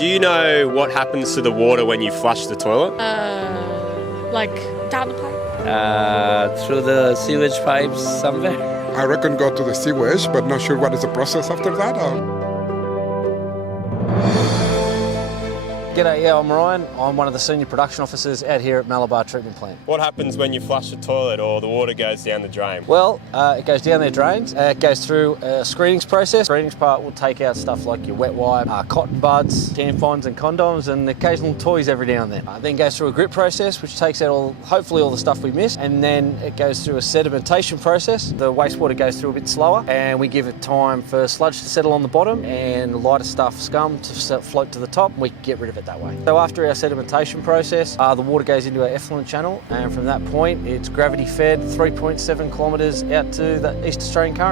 Do you know what happens to the water when you flush the toilet? Like down the pipe? Through the sewage pipes somewhere. I reckon go to the sewage, but not sure what is the process after that. G'day, yeah, I'm Ryan. I'm one of the senior production officers out here at Malabar Treatment Plant. What happens when you flush the toilet or the water goes down the drain? Well, it goes down their drains. It goes through a screenings process. Screenings part will take out stuff like your wet wipe, cotton buds, tampons and condoms, and occasional toys every now and then. Then goes through a grit process, which takes out hopefully all the stuff we missed, and then it goes through a sedimentation process. The wastewater goes through a bit slower, and we give it time for sludge to settle on the bottom and lighter stuff, scum, to float to the top. We can get rid of it that way. So after our sedimentation process, the water goes into our effluent channel, and from that point it's gravity fed 3.7 kilometres out to the East Australian Current.